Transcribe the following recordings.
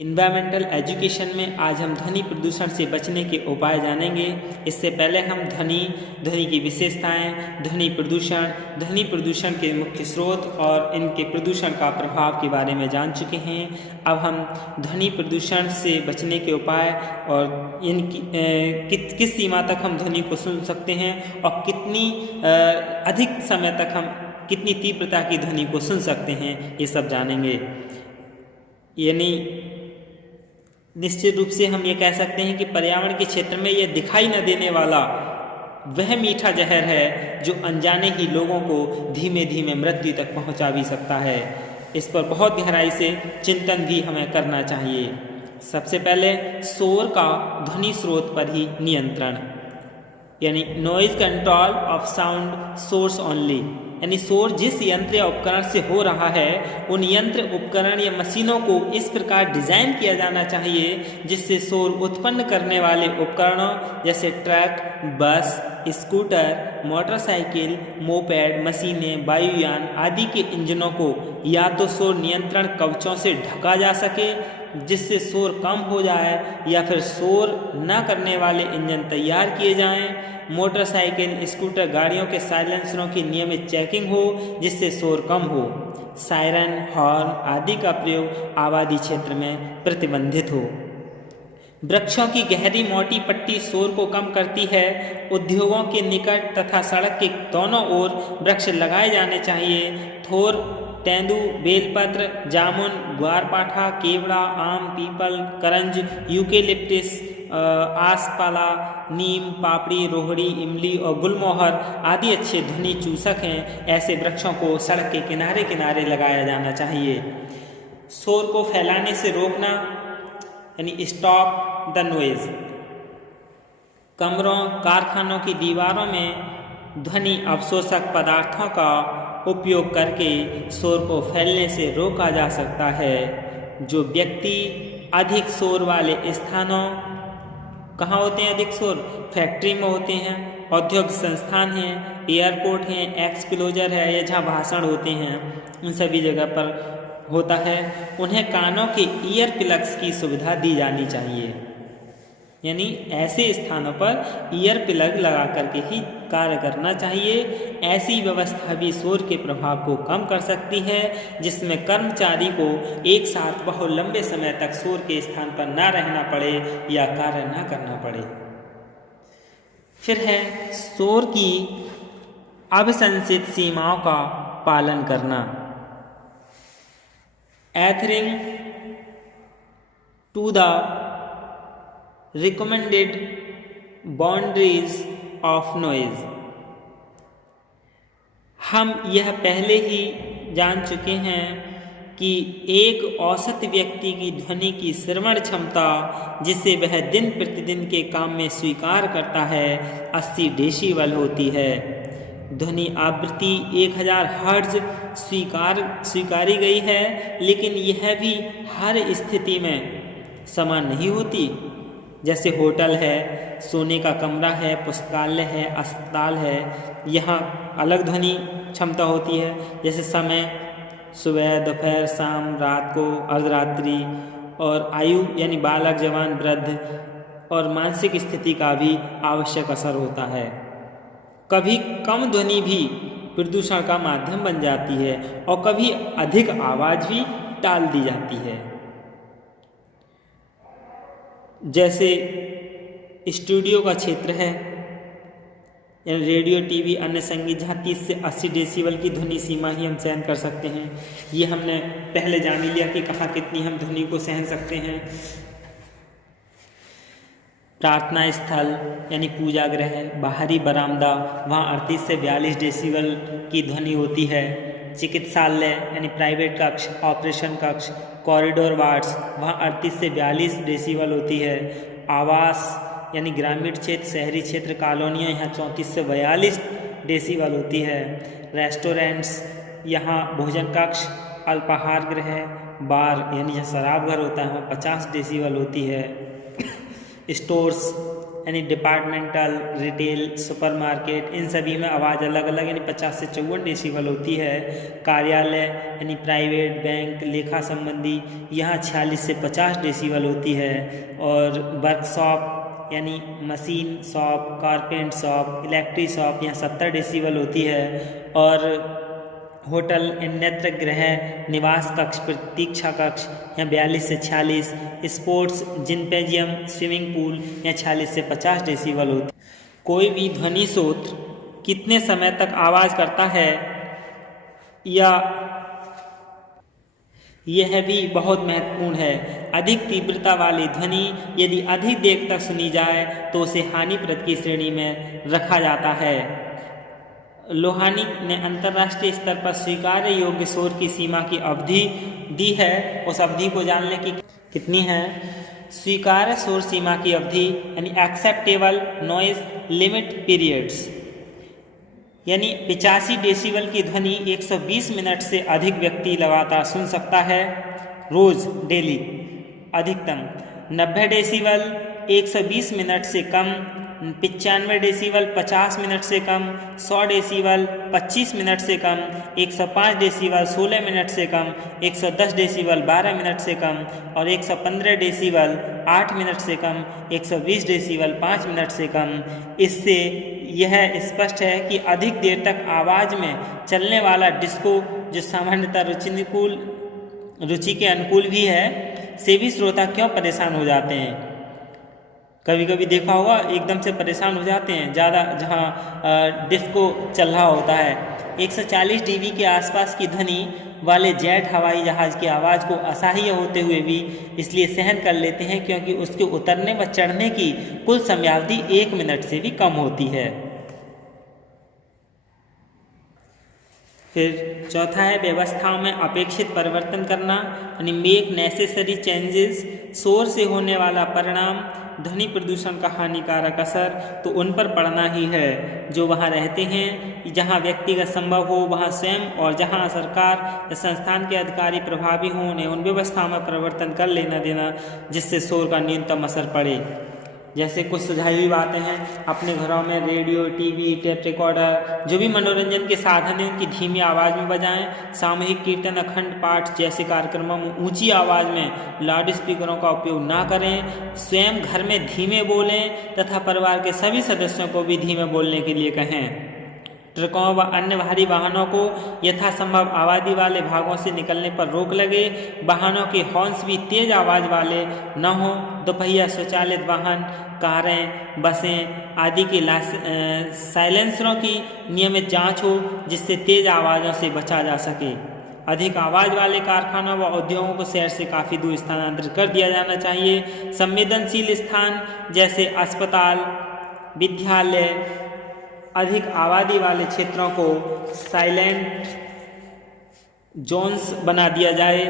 Environmental education में आज हम ध्वनि प्रदूषण से बचने के उपाय जानेंगे। इससे पहले हम ध्वनि की विशेषताएं, ध्वनि प्रदूषण के मुख्य स्रोत और इनके प्रदूषण का प्रभाव के बारे में जान चुके हैं। अब हम ध्वनि प्रदूषण से बचने के उपाय और इनकी किस सीमा तक हम ध्वनि को सुन सकते हैं और कितनी अधिक समय तक हम कितनी तीव्रता की ध्वनि को सुन सकते हैं, ये सब जानेंगे। यानी निश्चित रूप से हम ये कह सकते हैं कि पर्यावरण के क्षेत्र में यह दिखाई न देने वाला वह मीठा जहर है जो अनजाने ही लोगों को धीमे धीमे मृत्यु तक पहुंचा भी सकता है। इस पर बहुत गहराई से चिंतन भी हमें करना चाहिए। सबसे पहले शोर का ध्वनि स्रोत पर ही नियंत्रण, यानी noise control of sound source only, यानी शोर जिस यंत्र या उपकरण से हो रहा है उन यंत्र, उपकरण या मशीनों को इस प्रकार डिजाइन किया जाना चाहिए जिससे शोर उत्पन्न करने वाले उपकरणों जैसे ट्रक, बस, स्कूटर, मोटरसाइकिल, मोपेड, मशीनें, वायुयान आदि के इंजनों को या तो शोर नियंत्रण कवचों से ढका जा सके जिससे शोर कम हो जाए, या फिर शोर न करने वाले इंजन तैयार किए जाएं। मोटरसाइकिल, स्कूटर, गाड़ियों के साइलेंसरों की नियमित चेकिंग हो जिससे शोर कम हो। सायरन, हॉर्न आदि का प्रयोग आबादी क्षेत्र में प्रतिबंधित हो। वृक्षों की गहरी मोटी पट्टी शोर को कम करती है। उद्योगों के निकट तथा सड़क के दोनों ओर वृक्ष लगाए जाने चाहिए। थोर, तेंदू, बेलपत्र, जामुन, ग्वारपाठा, केवड़ा, आम, पीपल, करंज, यूकेलिप्टिस, आसपाला, नीम, पापड़ी, रोहड़ी, इमली और गुलमोहर आदि अच्छे ध्वनि चूसक हैं। ऐसे वृक्षों को सड़क के किनारे किनारे लगाया जाना चाहिए। शोर को फैलाने से रोकना, यानी स्टॉप द नॉइज। कमरों, कारखानों की दीवारों में ध्वनि अवशोषक पदार्थों का उपयोग करके शोर को फैलने से रोका जा सकता है। जो व्यक्ति अधिक शोर वाले स्थानों, कहाँ होते हैं अधिक शोर? फैक्ट्री में होते हैं, औद्योगिक संस्थान हैं, एयरपोर्ट हैं, एक्सक्लोजर है या जहाँ भाषण होते हैं, उन सभी जगह पर होता है, उन्हें कानों के ईयर प्लग्स की सुविधा दी जानी चाहिए। यानी ऐसे स्थानों पर ईयर प्लग लगा करके ही कार्य करना चाहिए। ऐसी व्यवस्था भी शोर के प्रभाव को कम कर सकती है, जिसमें कर्मचारी को एक साथ बहुत लंबे समय तक शोर के स्थान पर न रहना पड़े या कार्य न करना पड़े। फिर है शोर की अभिशंसित सीमाओं का पालन करना। adhering to the recommended boundaries of noise। हम यह पहले ही जान चुके हैं कि एक औसत व्यक्ति की ध्वनि की श्रवण क्षमता, जिसे वह दिन प्रतिदिन के काम में स्वीकार करता है, 80 डेसिबल होती है। ध्वनि आवृत्ति 1000 हर्ट्ज स्वीकारी गई है, लेकिन यह भी हर स्थिति में समान नहीं होती। जैसे होटल है, सोने का कमरा है, पुस्तकालय है, अस्पताल है, यहाँ अलग ध्वनि क्षमता होती है। जैसे समय, सुबह, दोपहर, शाम, रात को, अर्धरात्रि, और आयु यानी बालक, जवान, वृद्ध और मानसिक स्थिति का भी आवश्यक असर होता है। कभी कम ध्वनि भी प्रदूषण का माध्यम बन जाती है और कभी अधिक आवाज़ भी टाल दी जाती है। जैसे स्टूडियो का क्षेत्र है, रेडियो, टीवी, अन्य संगीत, जहाँ 30 से 80 डेसिबल की ध्वनि सीमा ही हम सहन कर सकते हैं। ये हमने पहले जान लिया कि कहाँ कितनी हम ध्वनि को सहन सकते हैं। प्रार्थना स्थल यानी पूजा गृह, बाहरी बरामदा, वहाँ 38 से 42 डेसिबल की ध्वनि होती है। चिकित्सालय यानी प्राइवेट कक्ष, ऑपरेशन कक्ष, कॉरिडोर वार्ड्स, वहाँ 38 से 42 डेसिबल होती है। आवास यानी ग्रामीण क्षेत्र, शहरी क्षेत्र, कॉलोनियाँ, यहाँ 34 से 42 डेसिबल होती है। रेस्टोरेंट्स, यहाँ भोजन कक्ष, अल्पाहार गृह, बार यानी जहाँ शराब घर होता है, वहाँ 50 डेसिबल होती है। स्टोर्स यानी डिपार्टमेंटल, रिटेल, सुपरमार्केट, इन सभी में आवाज़ अलग अलग यानी 50 से 54 डेसिबल होती है। कार्यालय यानी प्राइवेट, बैंक, लेखा संबंधी, यहाँ 46 से 50 डेसिबल होती है। और वर्कशॉप यानी machine shop, कारपेंट shop, electric shop, यहाँ 70 डेसिबल होती है। और होटल, नेत्र गृह, निवास कक्ष, प्रतीक्षा कक्ष यहाँ 42 से 46। स्पोर्ट्स, जिम्नेजियम, स्विमिंग पूल यहाँ 46 से 50 डेसिबल होती है। कोई भी ध्वनि स्रोत कितने समय तक आवाज़ करता है या यह भी बहुत महत्वपूर्ण है। अधिक तीव्रता वाली ध्वनि यदि अधिक देर तक सुनी जाए तो उसे हानिप्रद की श्रेणी में रखा जाता है। लोहानी ने अंतर्राष्ट्रीय स्तर पर स्वीकार्य योग्य शोर की सीमा की अवधि दी है। उस अवधि को जानने की कितनी है? स्वीकार्य शोर सीमा की अवधि यानी एक्सेप्टेबल नॉइज लिमिट पीरियड्स, यानी 85 डेसिबल की ध्वनि 120 मिनट से अधिक व्यक्ति लगातार सुन सकता है रोज, डेली। अधिकतम 90 डेसिबल 120 मिनट से कम, 95 डेसिबल 50 मिनट से कम, 100 डेसिबल 25 मिनट से कम, 105 डेसिबल 16 मिनट से कम, 110 डेसिबल 12 मिनट से कम और 115 डेसिबल 8 मिनट से कम, 120 डेसिबल 5 मिनट से कम। इससे यह स्पष्ट है कि अधिक देर तक आवाज़ में चलने वाला डिस्को, जो सामान्यतः रुचि के अनुकूल भी है, से भी श्रोता क्यों परेशान हो जाते हैं। कभी कभी देखा होगा एकदम से परेशान हो जाते हैं ज़्यादा जहाँ डिस्को चल रहा होता है। 140 डीबी के आसपास की ध्वनि वाले जेट हवाई जहाज़ की आवाज़ को असह्य होते हुए भी इसलिए सहन कर लेते हैं क्योंकि उसके उतरने व चढ़ने की कुल समयावधि 1 मिनट से भी कम होती है। फिर चौथा है व्यवस्थाओं में अपेक्षित परिवर्तन करना, यानी मेक नेसेसरी चेंजेस। शोर से होने वाला परिणाम, ध्वनि प्रदूषण का हानिकारक असर तो उन पर पड़ना ही है जो वहाँ रहते हैं। जहाँ व्यक्तिगत संभव हो वहाँ स्वयं, और जहाँ सरकार या संस्थान के अधिकारी प्रभावी हों उन्हें उन व्यवस्थाओं में परिवर्तन कर लेना देना जिससे शोर का न्यूनतम असर पड़े। जैसे कुछ सुझाई हुई बातें हैं, अपने घरों में रेडियो, टीवी, टेप रिकॉर्डर, जो भी मनोरंजन के साधन हैं उनकी धीमी आवाज़ में बजाएं। सामूहिक कीर्तन, अखंड पाठ जैसे कार्यक्रमों में ऊंची आवाज़ में लाउड स्पीकरों का उपयोग ना करें। स्वयं घर में धीमे बोलें तथा परिवार के सभी सदस्यों को भी धीमे बोलने के लिए कहें। ट्रकों व अन्य भारी वाहनों को यथासंभव आबादी वाले भागों से निकलने पर रोक लगे। वाहनों के हॉर्न्स भी तेज आवाज़ वाले न हों। दोपहिया स्वचालित वाहन, कारें, बसें आदि के साइलेंसरों की नियमित जांच हो जिससे तेज आवाज़ों से बचा जा सके। अधिक आवाज़ वाले कारखानों व उद्योगों को शहर से काफ़ी दूर स्थानांतरित कर दिया जाना चाहिए। संवेदनशील स्थान जैसे अस्पताल, विद्यालय, अधिक आबादी वाले क्षेत्रों को साइलेंट जोन्स बना दिया जाए।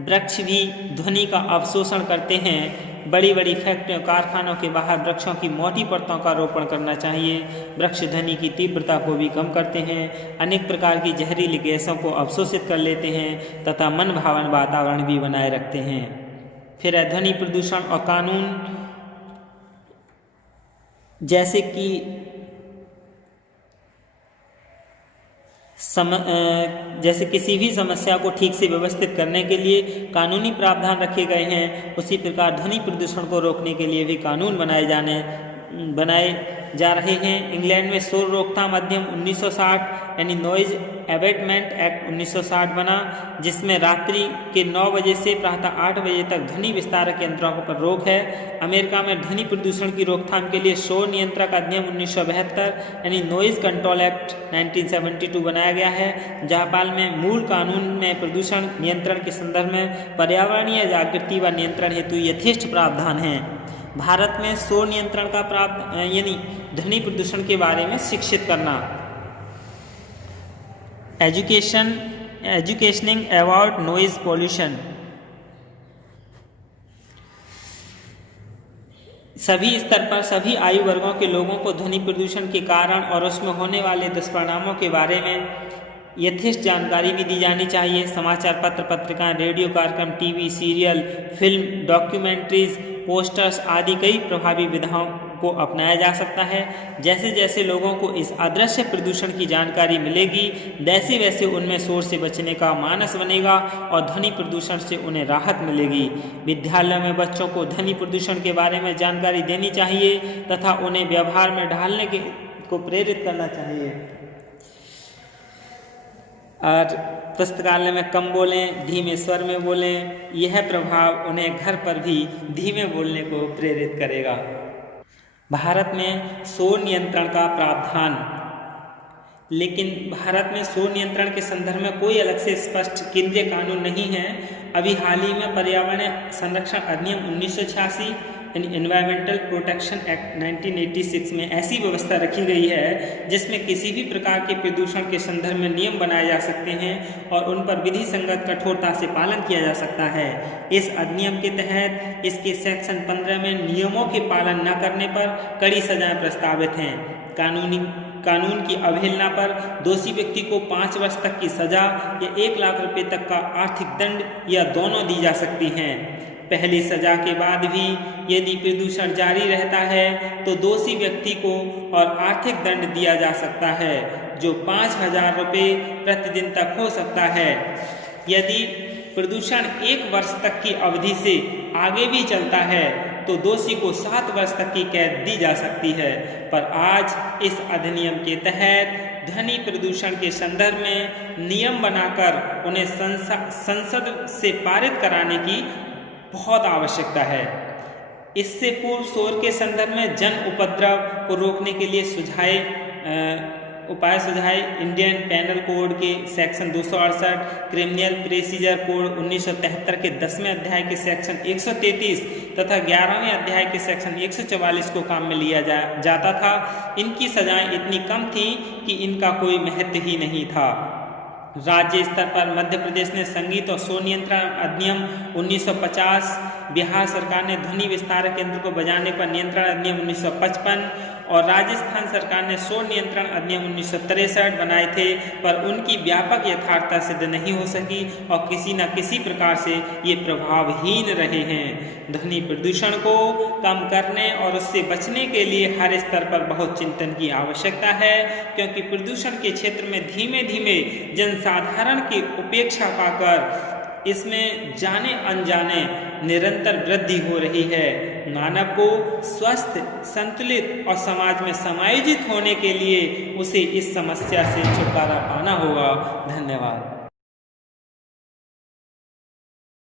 वृक्ष भी ध्वनि का अवशोषण करते हैं। बड़ी बड़ी फैक्ट्रियों, कारखानों के बाहर वृक्षों की मोटी परतों का रोपण करना चाहिए। वृक्ष ध्वनि की तीव्रता को भी कम करते हैं, अनेक प्रकार की जहरीली गैसों को अवशोषित कर लेते हैं तथा मन भावन वातावरण भी बनाए रखते हैं। फिर है ध्वनि प्रदूषण और कानून, जैसे कि जैसे किसी भी समस्या को ठीक से व्यवस्थित करने के लिए कानूनी प्रावधान रखे गए हैं, उसी प्रकार ध्वनि प्रदूषण को रोकने के लिए भी कानून बनाए जा रहे हैं। इंग्लैंड में शोर रोकथाम अधिनियम 1960 यानी नॉइज एबेटमेंट एक्ट 1960 बना, जिसमें रात्रि के 9 बजे से प्रातः 8 बजे तक ध्वनि विस्तारक यंत्रों पर रोक है। अमेरिका में ध्वनि प्रदूषण की रोकथाम के लिए शोर नियंत्रक अधिनियम 1972 यानी नॉइज कंट्रोल एक्ट 1972 बनाया गया है। जापान में मूल कानून में प्रदूषण नियंत्रण के संदर्भ में पर्यावरणीय जागृति व नियंत्रण हेतु यथेष्ट प्रावधान हैं। भारत में शोर नियंत्रण का यानी ध्वनि प्रदूषण के बारे में शिक्षित करना। एजुकेशनिंग अबाउट नॉइज पोल्यूशन, सभी स्तर पर सभी आयु वर्गों के लोगों को ध्वनि प्रदूषण के कारण और उसमें होने वाले दुष्परिणामों के बारे में यथेष्ट जानकारी भी दी जानी चाहिए। समाचार पत्र, पत्रिकाएं, रेडियो कार्यक्रम, TV serial, film, documentaries, posters आदि कई प्रभावी विधाओं को अपनाया जा सकता है। जैसे जैसे लोगों को इस अदृश्य प्रदूषण की जानकारी मिलेगी, वैसे वैसे उनमें शोर से बचने का मानस बनेगा और ध्वनि प्रदूषण से उन्हें राहत मिलेगी। विद्यालयों में बच्चों को ध्वनि प्रदूषण के बारे में जानकारी देनी चाहिए तथा उन्हें व्यवहार में ढालने को प्रेरित करना चाहिए। और पुस्तकालय में कम बोलें, धीमे स्वर में बोलें, यह प्रभाव उन्हें घर पर भी धीमे बोलने को प्रेरित करेगा। भारत में शोर नियंत्रण का प्रावधान, लेकिन भारत में शोर नियंत्रण के संदर्भ में कोई अलग से स्पष्ट केंद्रीय कानून नहीं है। अभी हाल ही में पर्यावरण संरक्षण अधिनियम 1986 एनवायरमेंटल प्रोटेक्शन एक्ट 1986 में ऐसी व्यवस्था रखी गई है जिसमें किसी भी प्रकार के प्रदूषण के संदर्भ में नियम बनाए जा सकते हैं और उन पर विधि संगत कठोरता से पालन किया जा सकता है। इस अधिनियम के तहत इसके सेक्शन 15 में नियमों के पालन न करने पर कड़ी सजाएं प्रस्तावित हैं। कानून की अवहेलना पर दोषी व्यक्ति को 5 वर्ष तक की सजा या 1 लाख रुपए तक का आर्थिक दंड या दोनों दी जा सकती हैं। पहली सजा के बाद भी यदि प्रदूषण जारी रहता है तो दोषी व्यक्ति को और आर्थिक दंड दिया जा सकता है जो 5,000 रुपये प्रतिदिन तक हो सकता है। यदि प्रदूषण 1 वर्ष तक की अवधि से आगे भी चलता है तो दोषी को 7 वर्ष तक की कैद दी जा सकती है। पर आज इस अधिनियम के तहत ध्वनि प्रदूषण के संदर्भ में नियम बनाकर उन्हें संसद से पारित कराने की बहुत आवश्यकता है। इससे पूर्व शोर के संदर्भ में जन उपद्रव को रोकने के लिए उपाय सुझाए इंडियन पेनल कोड के सेक्शन 268, क्रिमिनल प्रोसीजर कोड 1973 के 10वें अध्याय के सेक्शन 133 तथा 11वें अध्याय के सेक्शन 144 को काम में लिया जाता था। इनकी सजाएं इतनी कम थीं कि इनका कोई महत्व ही नहीं था। राज्य स्तर पर मध्य प्रदेश ने संगीत और शोर नियंत्रण अधिनियम 1950, बिहार सरकार ने ध्वनि विस्तारक यंत्र को बजाने पर नियंत्रण अधिनियम 1955 और राजस्थान सरकार ने शोर नियंत्रण अधिनियम 1963 बनाए थे, पर उनकी व्यापक यथार्थता सिद्ध नहीं हो सकी और किसी न किसी प्रकार से ये प्रभावहीन रहे हैं। ध्वनि प्रदूषण को कम करने और उससे बचने के लिए हर स्तर पर बहुत चिंतन की आवश्यकता है, क्योंकि प्रदूषण के क्षेत्र में धीमे धीमे जनसाधारण की उपेक्षा पाकर इसमें जाने अनजाने निरंतर वृद्धि हो रही है। मानव को स्वस्थ, संतुलित और समाज में समायोजित होने के लिए उसे इस समस्या से छुटकारा पाना होगा। धन्यवाद।